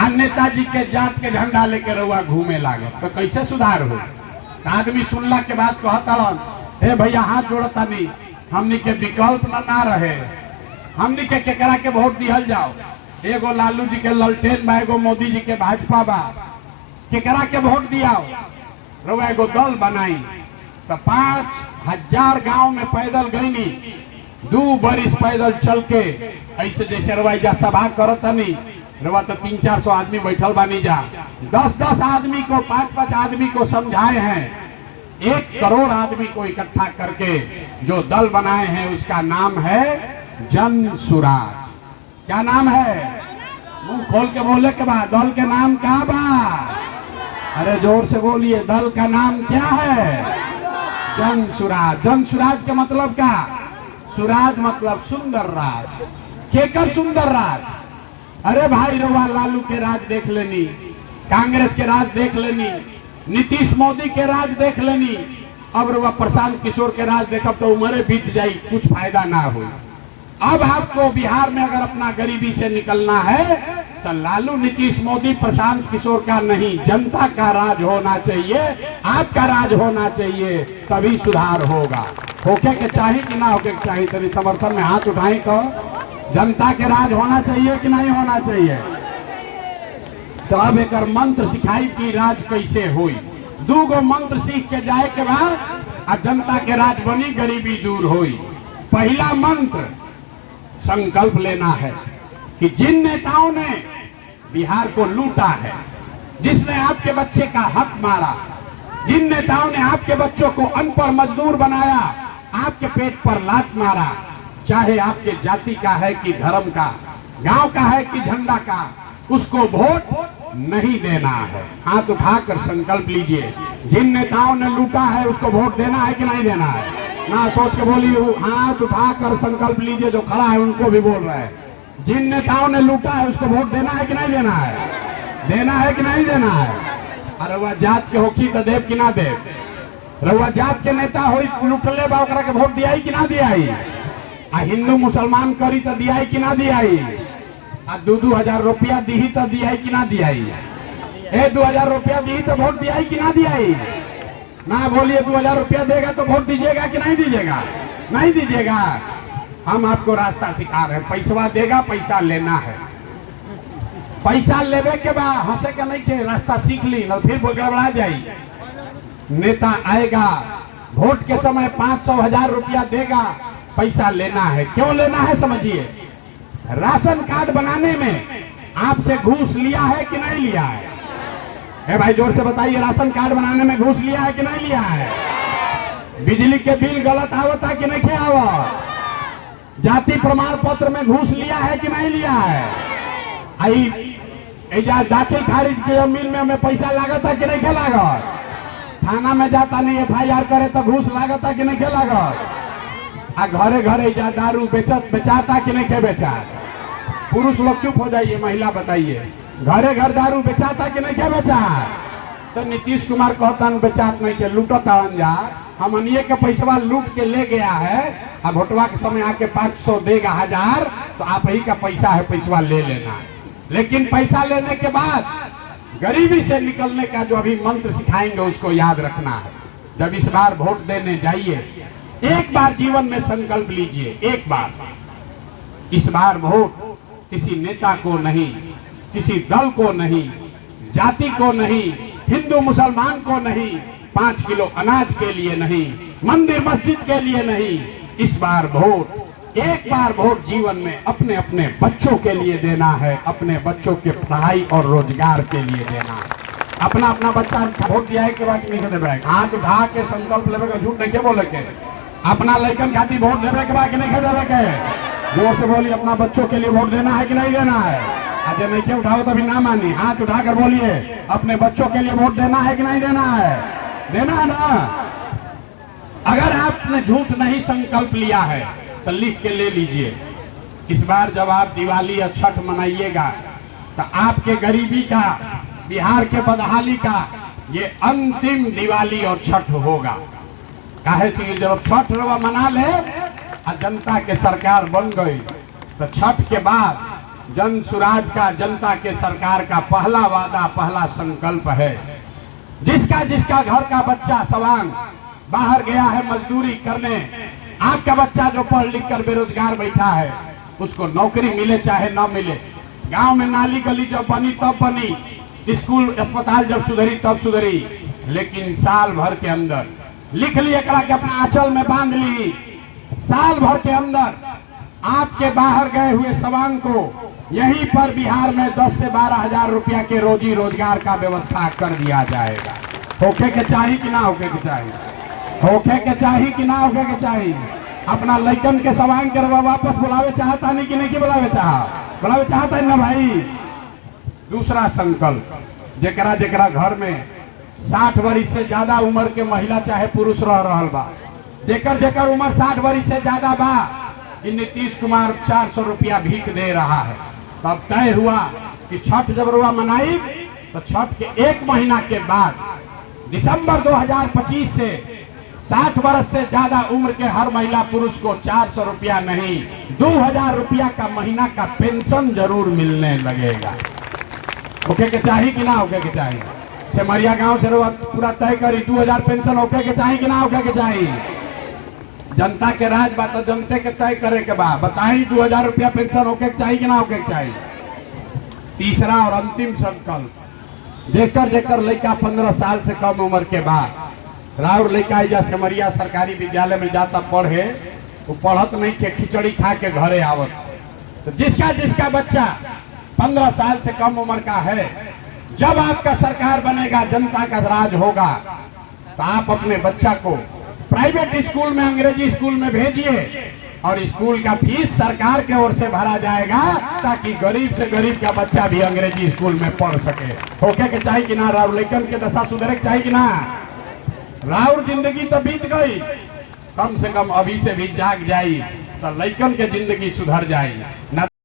आ नेताजी के जात के झंडा लेके रउआ घूमे लागे तो कैसे सुधार हो? आदमी सुनला के बाद कहता हे भैया हाथ जोड़ता नहीं, हमनी के विकल्प ना रहे, हमनी के केकरा के वोट दिहल जाओ। एगो लालू जी के ललटेन बा, एगो मोदी जी के भाजपा बा, केकरा के वोट दियाओ? रउआ एगो दल बनाई तो 5000 गांव में पैदल गईनी, 2 बरिस पैदल चल के ऐसे जैसे रवाइजा सभा करत नहीं रवा तो 300-400 आदमी बैठल बानी जा, 10-10 आदमी को 5-5 आदमी को समझाए हैं, 1 करोड़ आदमी को इकट्ठा करके जो दल बनाए हैं उसका नाम है जन सुराज। क्या नाम है? मुंह खोल के बोले के बाद दल के नाम क्या बा? अरे जोर से बोलिए, दल का नाम क्या है? जन सुराज। जन सुराज का मतलब क्या? सुराज मतलब सुंदर राज। केकर सुंदर राज? अरे भाई रवा लालू के राज देख लेनी, कांग्रेस के राज देख लेनी, नीतीश मोदी के राज देख लेनी, अब रवा प्रशांत किशोर के राज देखब तो उम्र बीत जाई, कुछ फायदा ना हो। अब आपको बिहार में अगर अपना गरीबी से निकलना है तो लालू नीतीश मोदी प्रशांत किशोर का नहीं, जनता का राज होना चाहिए, आपका राज होना चाहिए, तभी सुधार होगा। होके के चाहिए कि ना होके के चाहिए? तेरी समर्थन में हाथ उठाएं तो जनता के राज होना चाहिए कि नहीं होना चाहिए? तो अब एक मंत्र सिखाई कि राज कैसे हुई। 2 मंत्र सीख के जाए के बाद आ जनता के राज बनी, गरीबी दूर हुई। पहला मंत्र संकल्प लेना है कि जिन नेताओं ने बिहार को लूटा है, जिसने आपके बच्चे का हक मारा, जिन नेताओं ने आपके बच्चों को अनपढ़ मजदूर बनाया, आपके पेट पर लात मारा, चाहे आपके जाति का है कि धर्म का, गांव का है कि झंडा का, उसको वोट नहीं देना है। हाथ उठाकर संकल्प लीजिए, जिन नेताओं ने लूटा है उसको वोट देना है कि नहीं देना है? ना सोच के बोलिए, हाथ उठाकर संकल्प लीजिए, जो खड़ा है उनको भी बोल रहे हैं, जिन नेताओं ने लूटा है उसको वोट देना है कि नहीं देना है? देना है कि नहीं देना है? अरे वह जात के होखी तो देव कि ना देव? रउआ जात के नेता हो लुटले बा, ओकरा के वोट दियाई कि ना दियाई? आ हिंदू मुसलमान करी तो दियाई कि ना दियाई? आ 2-2 हजार रुपया दी तो दियाई कि ना दियाई? 2,000 रुपया दी तो वोट दियाई कि ना दियाई? ना बोलिए, 2,000 रुपया देगा तो वोट दीजिएगा कि नहीं दीजिएगा? नहीं दीजिएगा। हम आपको रास्ता सिखा रहे हैं, पैसा देगा, पैसा लेना है, पैसा लेवे के बाद हंसे का नहीं के रास्ता सीख ली ना, फिर गड़बड़ा जाई। नेता आएगा, वोट के समय 500-1000 रुपया देगा, पैसा लेना है। क्यों लेना है समझिए, राशन कार्ड बनाने में आपसे घूस लिया है कि नहीं लिया है? भाई जोर से बताइए, राशन कार्ड बनाने में घूस लिया है कि नहीं लिया है? बिजली के बिल गलत आवता कि नहीं आवत? जाति प्रमाण पत्र में घूस लिया है कि नहीं लिया है? दाखिल खारिज के मिल में हमें पैसा लागता कि नहीं लागत? थाना में जाता नहीं FIR करे तो घूस लागता कि नहीं लागत? आ घरे घरे जा दारू बेचाता कि नहीं बेचा? पुरुष लोग चुप हो जाइए, महिला बताइए, घरे घर दारू बेचाता कि नहीं बेचा? तो नीतीश कुमार कहता बेचात नहीं के, लूटता जा, हमनिए के पैसा लूट के ले गया है, अब भोटवा के समय आके 500 देगा 1000 तो आप ही का पैसा है, पैसा ले लेना है। लेकिन पैसा लेने के बाद गरीबी से निकलने का जो अभी मंत्र सिखाएंगे उसको याद रखना है। जब इस बार वोट देने जाइए, एक बार जीवन में संकल्प लीजिए, एक बार, इस बार वोट किसी नेता को नहीं, किसी दल को नहीं, जाति को नहीं, हिंदू मुसलमान को नहीं, 5 किलो अनाज के लिए नहीं, मंदिर मस्जिद के लिए नहीं, इस बार वोट, एक बार वोट जीवन में अपने अपने बच्चों के लिए देना है, अपने बच्चों के पढ़ाई और रोजगार के लिए देना है। अपना अपना बच्चा वोट दिया है के बाद नहीं देवे, हाथ उठा के संकल्प लेवे का, झूठ नहीं के बोले के, अपना लड़कन खातिर वोट देवे के बाद नहीं देवे के, जोर से बोलिए, अपना बच्चों के लिए वोट देना है कि नहीं देना है? आज नहीं के उठाओ तो अभी ना मानी, हाथ उठाकर बोलिए, अपने बच्चों के लिए वोट देना है कि नहीं देना है? देना है ना? अगर आपने झूठ नहीं संकल्प लिया है तो लिख के ले लीजिए। इस बार जब आप दिवाली और छठ मनाइएगा तो आपके गरीबी का, बिहार के बदहाली का ये अंतिम दिवाली और छठ होगा। काहे से जब छठ मना ले और जनता के सरकार बन गई तो छठ के बाद जन सुराज का, जनता के सरकार का पहला वादा, पहला संकल्प है। जिसका जिसका घर का बच्चा सवांग बाहर गया है मजदूरी करने, आपका बच्चा जो पढ़ लिख कर बेरोजगार बैठा है, उसको नौकरी मिले चाहे ना मिले। गांव में नाली गली जब बनी तब बनी, स्कूल अस्पताल जब सुधरी तब सुधरी, लेकिन साल भर के अंदर लिख ली एकरा के अपना आंचल में बांध ली, साल भर के अंदर आपके बाहर गए हुए सवांग को यहीं पर बिहार में 10 से 12 हजार रुपया के रोजी रोजगार का व्यवस्था कर दिया जाएगा। होके के चाहिए कि ना होके के चाहिए? होके के चाहिए कि ना होके के चाहिए? अपना लइकन के सवांग के वापस बुलावे चाहता नहीं कि नहीं बुलावे चाहता है ना भाई। दूसरा संकल्प, जेकरा जेकरा घर में 60 वर्ष से ज्यादा उम्र के महिला चाहे पुरुष रह रहल बा, जेकर जेकर उम्र 60 वर्ष से ज्यादा बा, नीतीश कुमार 400 रुपया भीख दे रहा है। तब तय हुआ कि छठ जब रुआ मनाई तो छठ के 1 महीना के बाद दिसंबर 2025 से 60 वर्ष से ज्यादा उम्र के हर महिला पुरुष को 400 रुपया नहीं, 2000 रुपया का महीना का पेंशन जरूर मिलने लगेगा। ओके के चाहिए कि ना होके के चाहिए? सेमरिया गांव से पूरा तय करी 2000 पेंशन होके के चाहिए कि ना होके के चाहिए? जनता के राज बात जनते के तय करे के बाद बताई 2000 रुपया पेंशन होके के चाहिए कि ना होके के चाहिए? तीसरा और अंतिम संकल्प, जेकर जेकर लड़का 15 साल से कम उम्र के बाद राउर लड़का या सेमरिया सरकारी विद्यालय में जाता पढ़े, वो पढ़त नहीं के खिचड़ी खा के घरे आवत। तो जिसका जिसका बच्चा 15 साल से कम उम्र का है, जब आपका सरकार बनेगा, जनता का राज होगा, तो आप अपने बच्चा को प्राइवेट स्कूल में, अंग्रेजी स्कूल में भेजिए और स्कूल का फीस सरकार के ओर से भरा जाएगा, ताकि गरीब से गरीब का बच्चा भी अंग्रेजी स्कूल में पढ़ सके। होके के चाहिए कि ना? राउर लइकन के दशा सुधरे के चाहिए कि ना? राउर जिंदगी तो बीत गई, कम से कम अभी से भी जाग जाई तो लइकन के जिंदगी सुधर जाई।